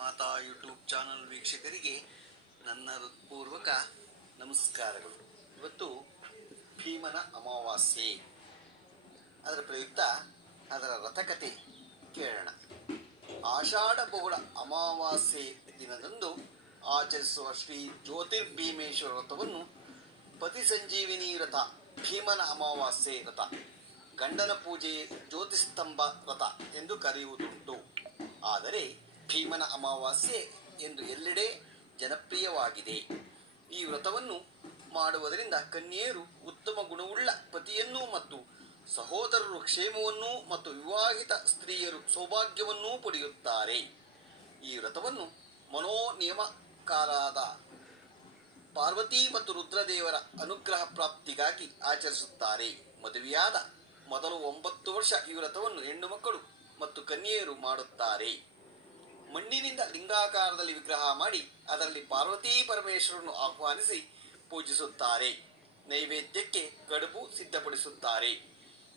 ಮಾತಾ YouTube channel ವೀಕ್ಷಕರಿಗೆ ನನ್ನ ಹೃತ್ಪೂರ್ವಕ ನಮಸ್ಕಾರಗಳು. ಇವತ್ತು ಭೀಮನ ಅಮಾವಾಸ್ಯೆ. ಅದರ ಪ್ರಯುಕ್ತ ಅದರ ರಥಕತೆ ಕೇಳೋಣ. ಆಷಾಢ ಬಹುಳ ಅಮಾವಾಸ್ಯೆ ದಿನದಂದು ಆಚರಿಸುವ ಶ್ರೀ ಜ್ಯೋತಿರ್ಭೀಮೇಶ್ವರ ವ್ರತವನ್ನು ಪತಿ ಸಂಜೀವಿನಿ ವ್ರತ ಭೀಮನ ಅಮಾವಾಸ್ಯೆ ವ್ರತ ಗಂಡನ ಪೂಜೆ ಜ್ಯೋತಿಸ್ತಂಭ ವ್ರತ ಎಂದು ಕರೆಯುವುದುಂಟು. ಆದರೆ ಭೀಮನ ಅಮಾವಾಸ್ಯೆ ಎಂದು ಎಲ್ಲೆಡೆ ಜನಪ್ರಿಯವಾಗಿದೆ. ಈ ವ್ರತವನ್ನು ಮಾಡುವುದರಿಂದ ಕನ್ಯೆಯರು ಉತ್ತಮ ಗುಣವುಳ್ಳ ಪತಿಯನ್ನೂ ಮತ್ತು ಸಹೋದರರು ಕ್ಷೇಮವನ್ನೂ ಮತ್ತು ವಿವಾಹಿತ ಸ್ತ್ರೀಯರು ಸೌಭಾಗ್ಯವನ್ನೂ ಪಡೆಯುತ್ತಾರೆ. ಈ ವ್ರತವನ್ನು ಮನೋನಿಯಮಕಾರಾದ ಪಾರ್ವತಿ ಮತ್ತು ರುದ್ರದೇವರ ಅನುಗ್ರಹ ಪ್ರಾಪ್ತಿಗಾಗಿ ಆಚರಿಸುತ್ತಾರೆ. ಮದುವೆಯಾದ ಮೊದಲು ಒಂಬತ್ತು ವರ್ಷ ಈ ವ್ರತವನ್ನು ಹೆಣ್ಣು ಮಕ್ಕಳು ಮತ್ತು ಕನ್ಯೆಯರು ಮಾಡುತ್ತಾರೆ. ಮಣ್ಣಿನಿಂದ ಲಿಂಗಾಕಾರದಲ್ಲಿ ವಿಗ್ರಹ ಮಾಡಿ ಅದರಲ್ಲಿ ಪಾರ್ವತೀ ಪರಮೇಶ್ವರನ್ನು ಆಹ್ವಾನಿಸಿ ಪೂಜಿಸುತ್ತಾರೆ. ನೈವೇದ್ಯಕ್ಕೆ ಕಡುಬು ಸಿದ್ಧಪಡಿಸುತ್ತಾರೆ.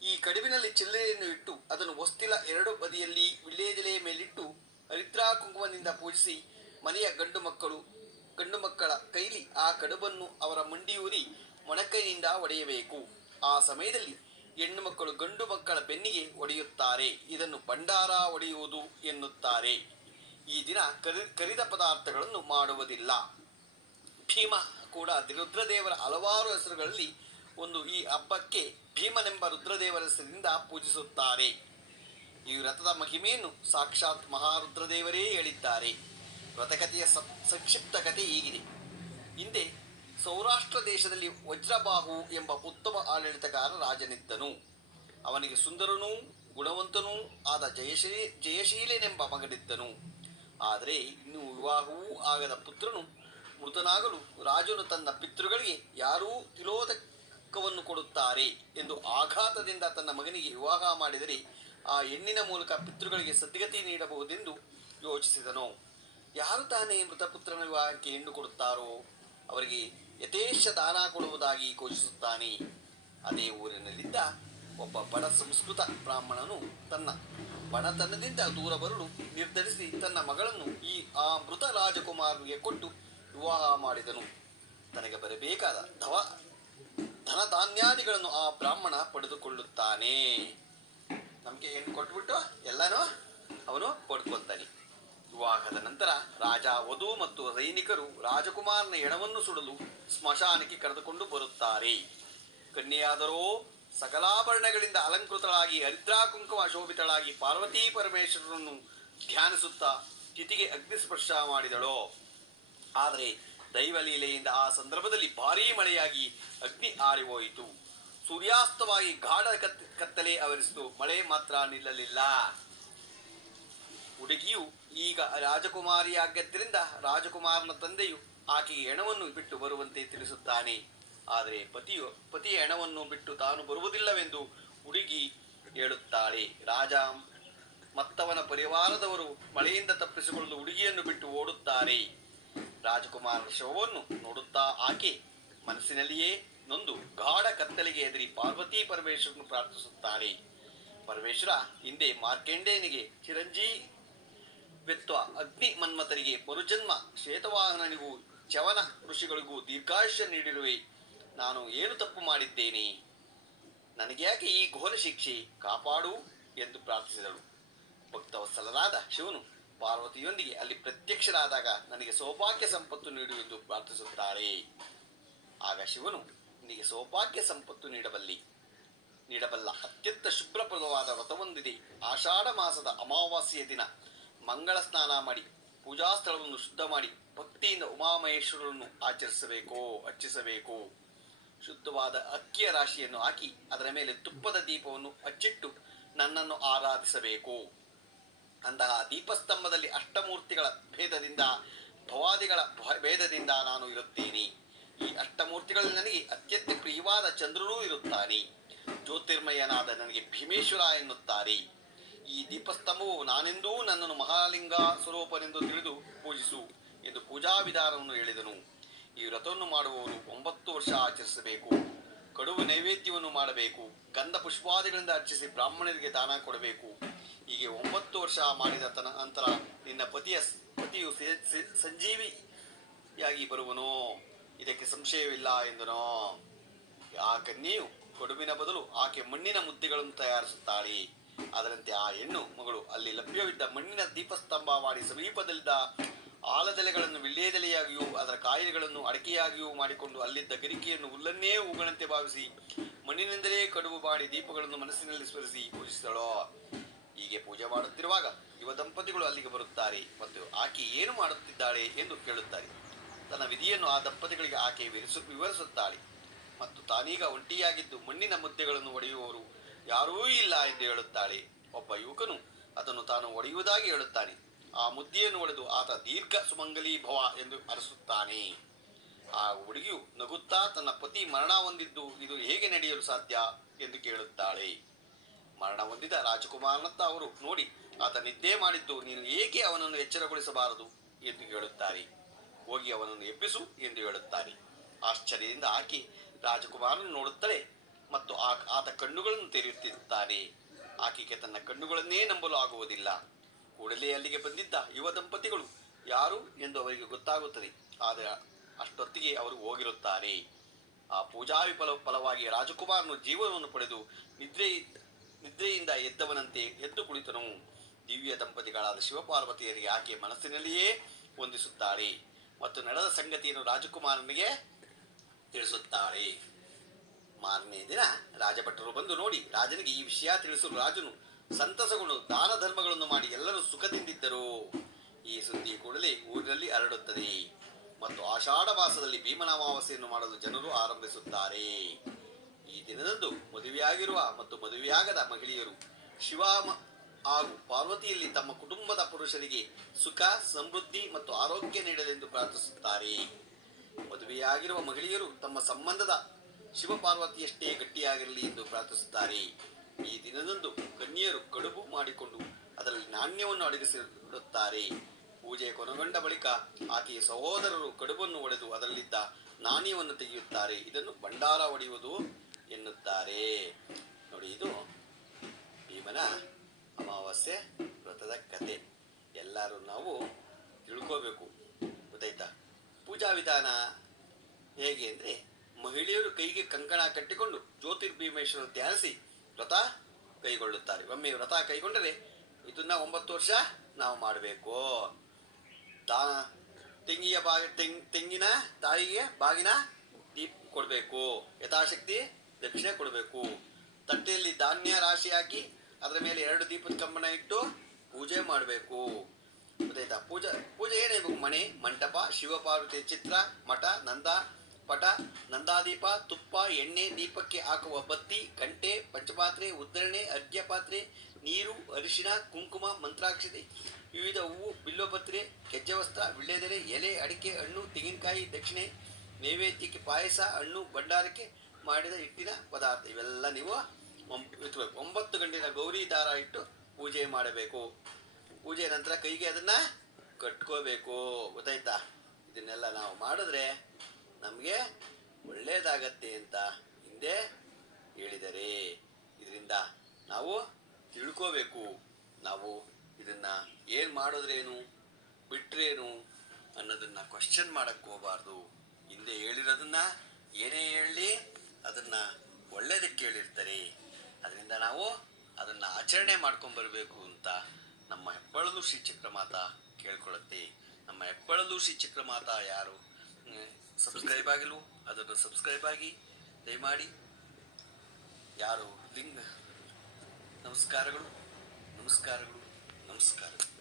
ಈ ಕಡುಬಿನಲ್ಲಿ ಚಿಲ್ಲರೆಯನ್ನು ಇಟ್ಟು ಅದನ್ನು ಹೊಸ್ತಿಲ ಎರಡು ಬದಿಯಲ್ಲಿ ವಿಳ್ಯೆದೆಲೆಯ ಮೇಲಿಟ್ಟು ಹರಿದ್ರಾ ಕುಂಕುಮದಿಂದ ಪೂಜಿಸಿ ಮನೆಯ ಗಂಡು ಮಕ್ಕಳು, ಗಂಡು ಮಕ್ಕಳ ಕೈಲಿ ಆ ಕಡುಬನ್ನು ಅವರ ಮಂಡಿಯೂರಿ ಮೊಣಕೈನಿಂದ ಒಡೆಯಬೇಕು. ಆ ಸಮಯದಲ್ಲಿ ಹೆಣ್ಣು ಮಕ್ಕಳು ಗಂಡು ಮಕ್ಕಳ ಬೆನ್ನಿಗೆ ಒಡೆಯುತ್ತಾರೆ. ಇದನ್ನು ಭಂಡಾರ ಒಡೆಯುವುದು ಎನ್ನುತ್ತಾರೆ. ಈ ದಿನ ಕರಿ, ಕರಿದ ಪದಾರ್ಥಗಳನ್ನು ಮಾಡುವುದಿಲ್ಲ. ಭೀಮ ಕೂಡ ರುದ್ರದೇವರ ಹಲವಾರು ಹೆಸರುಗಳಲ್ಲಿ ಒಂದು ಈ ಹಬ್ಬಕ್ಕೆ ಭೀಮನೆಂಬ ರುದ್ರದೇವರ ಹೆಸರಿನಿಂದ ಪೂಜಿಸುತ್ತಾರೆ. ಈ ವ್ರತದ ಮಹಿಮೆಯನ್ನು ಸಾಕ್ಷಾತ್ ಮಹಾರುದ್ರದೇವರೇ ಹೇಳಿದ್ದಾರೆ. ವ್ರತಕಥೆಯ ಸಂಕ್ಷಿಪ್ತ ಕಥೆ ಹೀಗಿದೆ. ಹಿಂದೆ ಸೌರಾಷ್ಟ್ರ ದೇಶದಲ್ಲಿ ವಜ್ರಬಾಹು ಎಂಬ ಉತ್ತಮ ಆಡಳಿತಗಾರ ರಾಜನಿದ್ದನು. ಅವನಿಗೆ ಸುಂದರನೂ ಗುಣವಂತನೂ ಆದ ಜಯಶೀ, ಜಯಶೀಲನೆಂಬ ಮಗನಿದ್ದನು. ಆದರೆ ಇನ್ನೂ ವಿವಾಹವೂ ಆಗದ ಪುತ್ರನು ಮೃತನಾಗಲು ರಾಜನು ತನ್ನ ಪಿತೃಗಳಿಗೆ ಯಾರೂ ತಿಲೋದಕವನ್ನು ಕೊಡುತ್ತಾರೆ ಎಂದು ಆಘಾತದಿಂದ ತನ್ನ ಮಗನಿಗೆ ವಿವಾಹ ಮಾಡಿದರೆ ಆ ಹೆಣ್ಣಿನ ಮೂಲಕ ಪಿತೃಗಳಿಗೆ ಸದ್ಗತಿ ನೀಡಬಹುದೆಂದು ಯೋಚಿಸಿದನು. ಯಾರು ತಾನೇ ಮೃತಪುತ್ರನ ವಿವಾಹಕ್ಕೆ ಹೆಣ್ಣು ಕೊಡುತ್ತಾರೋ ಅವರಿಗೆ ಯಥೇಚ್ಛ ದಾನ ಕೊಡುವುದಾಗಿ ಘೋಷಿಸುತ್ತಾನೆ. ಅದೇ ಊರಿನಲ್ಲಿದ್ದ ಒಬ್ಬ ಬಡ ಸಂಸ್ಕೃತ ಬ್ರಾಹ್ಮಣನು ತನ್ನ ಬಡತನದಿಂದ ದೂರ ಬರಲು ನಿರ್ಧರಿಸಿ ತನ್ನ ಮಗಳನ್ನು ಈ, ಆ ಮೃತ ರಾಜಕುಮಾರನಿಗೆ ಕೊಟ್ಟು ವಿವಾಹ ಮಾಡಿದನು. ತನಗೆ ಬರಬೇಕಾದ ಧವ ಧನ ಧಾನ್ಯಾದಿಗಳನ್ನು ಆ ಬ್ರಾಹ್ಮಣ ಪಡೆದುಕೊಳ್ಳುತ್ತಾನೆ. ನಮಗೆ ಏನು ಕೊಟ್ಬಿಟ್ಟು? ಎಲ್ಲನೂ ಅವನು ಪಡ್ಕೊಂತಾನೆ. ವಿವಾಹದ ನಂತರ ರಾಜ, ವಧು ಮತ್ತು ಸೈನಿಕರು ರಾಜಕುಮಾರನ ಎಣವನ್ನು ಸುಡಲು ಸ್ಮಶಾನಕ್ಕೆ ಕರೆದುಕೊಂಡು ಬರುತ್ತಾರೆ. ಕನ್ಯೆಯಾದರೋ ಸಕಲಾಭರಣಗಳಿಂದ ಅಲಂಕೃತಳಾಗಿ ಹರಿದ್ರಾ ಕುಂಕುಮ ಶೋಭಿತಳಾಗಿ ಪಾರ್ವತೀ ಪರಮೇಶ್ವರನನ್ನು ಧ್ಯಾನಿಸುತ್ತಾ ತಿಥಿಗೆ ಅಗ್ನಿಸ್ಪರ್ಶ ಮಾಡಿದಳು. ಆದರೆ ದೈವಲೀಲೆಯಿಂದ ಆ ಸಂದರ್ಭದಲ್ಲಿ ಭಾರೀ ಮಳೆಯಾಗಿ ಅಗ್ನಿ ಆರಿಹೋಯಿತು. ಸೂರ್ಯಾಸ್ತವಾಗಿ ಗಾಢ ಕತ್, ಕತ್ತಲೆ ಆವರಿಸಿತು. ಮಳೆ ಮಾತ್ರ ನಿಲ್ಲಲಿಲ್ಲ. ಹುಡುಗಿಯು ಈಗ ರಾಜಕುಮಾರಿಯಾಗಿದ್ದರಿಂದ ರಾಜಕುಮಾರನ ತಂದೆಯು ಆಕೆಗೆ ಹೆಣವನ್ನು ಬಿಟ್ಟು ಬರುವಂತೆ ತಿಳಿಸುತ್ತಾನೆ. ಆದರೆ ಪತಿಯು ಪತಿಯ ಹೆಣವನ್ನು ಬಿಟ್ಟು ತಾನು ಬರುವುದಿಲ್ಲವೆಂದು ಹುಡುಗಿ ಹೇಳುತ್ತಾಳೆ. ರಾಜ ಮತ್ತವನ ಪರಿವಾರದವರು ಮಳೆಯಿಂದ ತಪ್ಪಿಸಿಕೊಳ್ಳಲು ಹುಡುಗಿಯನ್ನು ಬಿಟ್ಟು ಓಡುತ್ತಾರೆ. ರಾಜಕುಮಾರನ ಶವವನ್ನು ನೋಡುತ್ತಾ ಆಕೆ ಮನಸ್ಸಿನಲ್ಲಿಯೇ ನೊಂದು ಗಾಢ ಕತ್ತಲಿಗೆ ಎದುರಿ ಪಾರ್ವತಿ ಪರಮೇಶ್ವರನ್ನು ಪ್ರಾರ್ಥಿಸುತ್ತಾಳೆ. ಪರಮೇಶ್ವರ ಹಿಂದೆ ಮಾರ್ಕೆಂಡೇನಿಗೆ ಚಿರಂಜೀವಿತ್ವ ಅಗ್ನಿ ಮನ್ಮಥರಿಗೆ ಮರುಜನ್ಮ, ಶ್ವೇತವಾಹನನಿಗೂ ಚವನ ಋಷಿಗಳಿಗೂ ದೀರ್ಘಾಯುಷ್ಯ ನೀಡಿರುವೆ. ನಾನು ಏನು ತಪ್ಪು ಮಾಡಿದ್ದೇನೆ? ನನಗ್ಯಾಕೆ ಈ ಘೋರ ಶಿಕ್ಷೆ ಕಾಪಾಡು ಎಂದು ಪ್ರಾರ್ಥಿಸಿದಳು. ಭಕ್ತವತ್ಸಲನಾದ ಶಿವನು ಪಾರ್ವತಿಯೊಂದಿಗೆ ಅಲ್ಲಿ ಪ್ರತ್ಯಕ್ಷರಾದಾಗ ನನಗೆ ಸೌಭಾಗ್ಯ ಸಂಪತ್ತು ನೀಡು ಎಂದು ಪ್ರಾರ್ಥಿಸುತ್ತಾರೆ. ಆಗ ಶಿವನು, ನಿನಗೆ ಸೌಭಾಗ್ಯ ಸಂಪತ್ತು ನೀಡಬಲ್ಲಿ. ನೀಡಬಲ್ಲ ಅತ್ಯಂತ ಶುಭ್ರಪ್ರದವಾದ ವ್ರತವೊಂದಿದೆ. ಆಷಾಢ ಮಾಸದ ಅಮಾವಾಸ್ಯೆಯ ದಿನ. ಮಂಗಳ ಸ್ನಾನ ಮಾಡಿ ಪೂಜಾ ಸ್ಥಳವನ್ನು ಶುದ್ಧ ಮಾಡಿ, ಭಕ್ತಿಯಿಂದ ಉಮಾಮಹೇಶ್ವರರನ್ನು ಆಚರಿಸಬೇಕು, ಅರ್ಚಿಸಬೇಕು. ಶುದ್ಧವಾದ ಅಕ್ಕಿಯ ರಾಶಿಯನ್ನು ಹಾಕಿ ಅದರ ಮೇಲೆ ತುಪ್ಪದ ದೀಪವನ್ನು ಅಚ್ಚಿಟ್ಟು ನನ್ನನ್ನು ಆರಾಧಿಸಬೇಕು. ಅಂತಹ ದೀಪಸ್ತಂಭದಲ್ಲಿ ಅಷ್ಟಮೂರ್ತಿಗಳ ಭೇದದಿಂದ, ಭವಾದಿಗಳ ಭೇದದಿಂದ ನಾನು ಇರುತ್ತೇನೆ. ಈ ಅಷ್ಟಮೂರ್ತಿಗಳಲ್ಲಿ ನನಗೆ ಅತ್ಯಂತ ಪ್ರಿಯವಾದ ಚಂದ್ರನೂ ಇರುತ್ತಾನೆ. ಜ್ಯೋತಿರ್ಮಯನಾದ ನನಗೆ ಭೀಮೇಶ್ವರ ಎನ್ನುತ್ತಾರೆ. ಈ ದೀಪಸ್ತಂಭವು ನಾನೆಂದೂ ನನ್ನನ್ನು ಮಹಾಲಿಂಗ ಸ್ವರೂಪನೆಂದು ತಿಳಿದು ಪೂಜಿಸು ಎಂದು ಪೂಜಾ ವಿಧಾನವನ್ನು ಹೇಳಿದನು. ಈ ವ್ರತವನ್ನು ಮಾಡುವವರು ಒಂಬತ್ತು ವರ್ಷ ಆಚರಿಸಬೇಕು. ಕಡುವು ನೈವೇದ್ಯವನ್ನು ಮಾಡಬೇಕು. ಗಂಧ ಪುಷ್ಪಾದಿಗಳಿಂದ ಅರ್ಚಿಸಿ ಬ್ರಾಹ್ಮಣರಿಗೆ ದಾನ ಕೊಡಬೇಕು. ಹೀಗೆ ಒಂಬತ್ತು ವರ್ಷ ಮಾಡಿದ ತನ ನಂತರ ನಿನ್ನ ಪತಿಯ ಪತಿಯು ಸಂಜೀವಿಯಾಗಿ ಬರುವನು. ಇದಕ್ಕೆ ಸಂಶಯವಿಲ್ಲ ಎಂದನೋ. ಆ ಕನ್ಯೆಯು ಕೊಡುವಿನ ಬದಲು ಆಕೆ ಮಣ್ಣಿನ ಮುದ್ದೆಗಳನ್ನು ತಯಾರಿಸುತ್ತಾಳೆ. ಅದರಂತೆ ಆ ಹೆಣ್ಣು ಮಗಳು ಅಲ್ಲಿ ಲಭ್ಯವಿದ್ದ ಮಣ್ಣಿನ ದೀಪಸ್ತಂಭ ಮಾಡಿ ಸಮೀಪದಲ್ಲಿದ್ದ ಆಲದೆಲೆಗಳನ್ನು ವಿಳ್ಳೆದೆಲೆಯಾಗಿಯೂ, ಅದರ ಕಾಯಿಲೆಗಳನ್ನು ಅಡಕೆಯಾಗಿಯೂ ಮಾಡಿಕೊಂಡು ಅಲ್ಲಿದ್ದ ಗಿರಿಕೆಯನ್ನು ಹುಲ್ಲನ್ನೇ ಉಗಳಂತೆ ಭಾವಿಸಿ ಮಣ್ಣಿನಿಂದಲೇ ಕಡುಬು ಮಾಡಿ ದೀಪಗಳನ್ನು ಮನಸ್ಸಿನಲ್ಲಿ ಸ್ಮರಿಸಿ ಪೂಜಿಸಿದಳೋ. ಹೀಗೆ ಪೂಜೆ ಮಾಡುತ್ತಿರುವಾಗ ಯುವ ದಂಪತಿಗಳು ಅಲ್ಲಿಗೆ ಬರುತ್ತಾರೆ ಮತ್ತು ಆಕೆ ಏನು ಮಾಡುತ್ತಿದ್ದಾಳೆ ಎಂದು ಕೇಳುತ್ತಾರೆ. ತನ್ನ ವಿಧಿಯನ್ನು ಆ ದಂಪತಿಗಳಿಗೆ ಆಕೆ ವಿವರಿಸು, ವಿವರಿಸುತ್ತಾಳೆ. ಮತ್ತು ತಾನೀಗ ಒಂಟಿಯಾಗಿದ್ದು ಮಣ್ಣಿನ ಮುದ್ದೆಗಳನ್ನು ಒಡೆಯುವವರು ಯಾರೂ ಇಲ್ಲ ಎಂದು ಹೇಳುತ್ತಾಳೆ. ಒಬ್ಬ ಯುವಕನು ಅದನ್ನು ತಾನು ಒಡೆಯುವುದಾಗಿ ಹೇಳುತ್ತಾನೆ. ಆ ಮುದ್ದೆಯನ್ನು ಒಡೆದು ಆತ ದೀರ್ಘ ಸುಮಂಗಲಿ ಭವ ಎಂದು ಅರಸುತ್ತಾನೆ. ಆ ಹುಡುಗಿಯು ನಗುತ್ತಾ ತನ್ನ ಪತಿ ಮರಣ ಹೊಂದಿದ್ದು ಇದು ಹೇಗೆ ನಡೆಯಲು ಸಾಧ್ಯ ಎಂದು ಕೇಳುತ್ತಾಳೆ. ಮರಣ ಹೊಂದಿದ ರಾಜಕುಮಾರನತ್ತ ಅವರು ನೋಡಿ, ಆತ ನಿದ್ದೆ ಮಾಡಿದ್ದು ನೀನು ಏಕೆ ಅವನನ್ನು ಎಚ್ಚರಗೊಳಿಸಬಾರದು ಎಂದು ಹೇಳುತ್ತಾರೆ ಹೋಗಿ ಅವನನ್ನು ಎಬ್ಬಿಸು ಎಂದು ಹೇಳುತ್ತಾರೆ. ಆಶ್ಚರ್ಯದಿಂದ ಆಕೆ ರಾಜಕುಮಾರನ ನೋಡುತ್ತಲೇ ಮತ್ತು ಆ ಆತ ಕಣ್ಣುಗಳನ್ನು ತೆರೆಯುತ್ತಿರುತ್ತಾರೆ ಆಕೆಗೆ ತನ್ನ ಕಣ್ಣುಗಳನ್ನೇ ನಂಬಲು ಆಗುವುದಿಲ್ಲ. ಕೂಡಲೇ ಅಲ್ಲಿಗೆ ಬಂದಿದ್ದ ಯುವ ದಂಪತಿಗಳು. ಯಾರು ಎಂದು ಅವರಿಗೆ ಗೊತ್ತಾಗುತ್ತದೆ. ಆದರೆ ಅಷ್ಟೊತ್ತಿಗೆ ಅವರು ಹೋಗಿರುತ್ತಾರೆ. ಆ ಪೂಜಾ ವಿಫಲ ಫಲವಾಗಿ ರಾಜಕುಮಾರನು ಜೀವನವನ್ನು ಪಡೆದು ನಿದ್ರೆ ನಿದ್ರೆಯಿಂದ ಎದ್ದವನಂತೆ ಎದ್ದು ಕುಳಿತನು. ದಿವ್ಯ ದಂಪತಿಗಳಾದ ಶಿವಪಾರ್ವತಿಯರಿಗೆ ಆಕೆ ಮನಸ್ಸಿನಲ್ಲಿಯೇ ಹೊಂದಿಸುತ್ತಾಳೆ ಮತ್ತು ನಡೆದ ಸಂಗತಿಯನ್ನು ರಾಜಕುಮಾರನಿಗೆ ತಿಳಿಸುತ್ತಾಳೆ ಮಾರನೇ ದಿನ ರಾಜಭಟ್ಟರು ಬಂದು ನೋಡಿ ರಾಜನಿಗೆ ಈ ವಿಷಯ ತಿಳಿಸಲು ರಾಜನು ಸಂತಸಗೊಂಡು ದಾನ ಧರ್ಮಗಳನ್ನು ಮಾಡಿ ಎಲ್ಲರೂ ಸುಖದಿಂದಿದ್ದರು ಈ ಸುದ್ದಿ ಕೂಡಲೇ ಊರಿನಲ್ಲಿ ಹರಡುತ್ತದೆ ಮತ್ತು ಆಷಾಢ ಮಾಸದಲ್ಲಿ ಭೀಮನ ಅಮಾವಾಸ್ಯೆಯನ್ನು ಮಾಡಲು ಜನರು ಆರಂಭಿಸುತ್ತಾರೆ. ಈ ದಿನದಂದು ಮದುವೆಯಾಗಿರುವ ಮತ್ತು ಮದುವೆಯಾಗದ ಮಹಿಳೆಯರು ಶಿವ ಹಾಗೂ ಪಾರ್ವತಿಯಲ್ಲಿ ತಮ್ಮ ಕುಟುಂಬದ ಪುರುಷರಿಗೆ ಸುಖ, ಸಮೃದ್ಧಿ ಮತ್ತು ಆರೋಗ್ಯ ನೀಡಲೆಂದು ಪ್ರಾರ್ಥಿಸುತ್ತಾರೆ. ಮದುವೆಯಾಗಿರುವ ಮಹಿಳೆಯರು ತಮ್ಮ ಸಂಬಂಧದ ಶಿವಪಾರ್ವತಿಯಷ್ಟೇ ಗಟ್ಟಿಯಾಗಿರಲಿ ಎಂದು ಪ್ರಾರ್ಥಿಸುತ್ತಾರೆ. ಈ ದಿನದಂದು ಕನ್ಯರು ಕಡುಬು ಮಾಡಿಕೊಂಡು ಅದರಲ್ಲಿ ನಾಣ್ಯವನ್ನು ಅಡಗಿಸಿಡುತ್ತಾರೆ ಪೂಜೆ ಕೊನೆಗೊಂಡ ಬಳಿಕ ಆಕೆಯ ಸಹೋದರರು ಕಡುಬನ್ನು ಒಡೆದು ಅದರಲ್ಲಿದ್ದ ನಾಣ್ಯವನ್ನು ತೆಗೆಯುತ್ತಾರೆ. ಇದನ್ನು ಭಂಡಾರ ಒಡೆಯುವುದು ಎನ್ನುತ್ತಾರೆ. ನೋಡಿ, ಇದು ಭೀಮನ ಅಮಾವಾಸ್ಯೆ ವ್ರತದ ಕತೆ. ಎಲ್ಲರೂ ನಾವು ತಿಳ್ಕೋಬೇಕು. ಗೊತ್ತಾಯ್ತಾ? ಪೂಜಾ ವಿಧಾನ ಹೇಗೆ ಅಂದರೆ ಮಹಿಳೆಯರು ಕೈಗೆ ಕಂಕಣ ಕಟ್ಟಿಕೊಂಡು ಜ್ಯೋತಿರ್ಭೀಮೇಶ್ವರ ಧ್ಯಾನಿಸಿ ವ್ರತ ಕೈಗೊಳ್ಳುತ್ತಾರೆ. ಒಮ್ಮೆ ವ್ರತ ಕೈಗೊಂಡರೆ ಇದನ್ನ ಒಂಬತ್ತು ವರ್ಷ ನಾವು ಮಾಡಬೇಕು. ತಾ ತೆಂಗಿಯ ಬಾಗಿ, ತೆಂಗ್, ತೆಂಗಿನ ತಾಯಿಗೆ ಬಾಗಿನ ದೀಪ ಕೊಡಬೇಕು. ಯಥಾಶಕ್ತಿ, ದಕ್ಷಿಣೆ ಕೊಡಬೇಕು. ತಟ್ಟೆಯಲ್ಲಿ ಧಾನ್ಯ ರಾಶಿ ಹಾಕಿ, ಅದರ ಮೇಲೆ ಎರಡು ದೀಪದ ಕಂಬನ ಇಟ್ಟು ಪೂಜೆ ಮಾಡಬೇಕು. ಗೊತ್ತಾಯ್ತಾ? ಪೂಜೆ ಪೂಜೆ ಏನಿರಬೇಕು ಮನೆ, ಮಂಟಪ ಶಿವಪಾರ್ವತಿ ಚಿತ್ರ, ಮಠ, ನಂದ ಪಟ, ನಂದಾದೀಪ, ತುಪ್ಪ, ಎಣ್ಣೆ, ದೀಪಕ್ಕೆ ಹಾಕುವ ಬತ್ತಿ, ಗಂಟೆ, ಪಂಚಪಾತ್ರೆ ಉದ್ದರಣೆ ಅರ್ಜಿಯ ಪಾತ್ರೆ ನೀರು ಅರಿಶಿಣ ಕುಂಕುಮ, ಮಂತ್ರಾಕ್ಷತೆ ವಿವಿಧ ಹೂವು ಬಿಲ್ಲೋಪತ್ರೆ ಕೆಜ್ಜೆ ವಸ್ತ್ರ ವಿಳ್ಳೆದೆಲೆ ಎಲೆ, ಅಡಿಕೆ, ಹಣ್ಣು, ತೆಂಗಿನಕಾಯಿ, ದಕ್ಷಿಣೆ, ನೈವೇದ್ಯಕ್ಕೆ ಪಾಯಸ, ಹಣ್ಣು, ಭಂಡಾರಕ್ಕೆ ಮಾಡಿದ ಹಿಟ್ಟಿನ ಪದಾರ್ಥ. ಇವೆಲ್ಲ ನೀವು ಇಟ್ಬೇಕು ಒಂಬತ್ತು ಗಂಟಿನ ಗೌರಿ ದಾರ ಇಟ್ಟು ಪೂಜೆ ಮಾಡಬೇಕು. ಪೂಜೆ ನಂತರ ಕೈಗೆ ಅದನ್ನ ಕಟ್ಕೋಬೇಕು. ಗೊತ್ತಾಯ್ತಾ? ಇದನ್ನೆಲ್ಲ ನಾವು ಮಾಡಿದ್ರೆ ನಮಗೆ ಒಳ್ಳೆಯದಾಗತ್ತೆ ಅಂತ ಹಿಂದೆ ಹೇಳಿದರೆ. ಇದರಿಂದ ನಾವು ತಿಳ್ಕೋಬೇಕು. ನಾವು ಇದನ್ನು ಏನು ಮಾಡಿದ್ರೇನು, ಬಿಟ್ರೇನು ಅನ್ನೋದನ್ನು ಕ್ವಶನ್ ಮಾಡಕ್ಕೆ ಹೋಗಬಾರ್ದು. ಹಿಂದೆ ಹೇಳಿರೋದನ್ನು ಏನೇ ಹೇಳಲಿ ಅದನ್ನು ಒಳ್ಳೇದಕ್ಕೆ ಹೇಳಿರ್ತಾರೆ. ಅದರಿಂದ ನಾವು ಅದನ್ನು ಆಚರಣೆ ಮಾಡ್ಕೊಂಡು ಬರಬೇಕು ಅಂತ ನಮ್ಮ ಹೆಬ್ಬಳಲು ಶ್ರೀ ಚಕ್ರಮಾತ ಕೇಳ್ಕೊಳ್ಳುತ್ತೆ ನಮ್ಮ ಹೆಬ್ಬಳಲು ಶ್ರೀ ಚಕ್ರಮಾತ ಯಾರು? ಸಬ್ಸ್ಕ್ರೈಬ್ ಆಗಿಲ್ಲ ಅದನ್ನು ಸಬ್ಸ್ಕ್ರೈಬ್ ಆಗಿ ದಯಮಾಡಿ. ಯಾರು ಲಿಂಗ್ ನಮಸ್ಕಾರಗಳು ನಮಸ್ಕಾರಗಳು ನಮಸ್ಕಾರಗಳು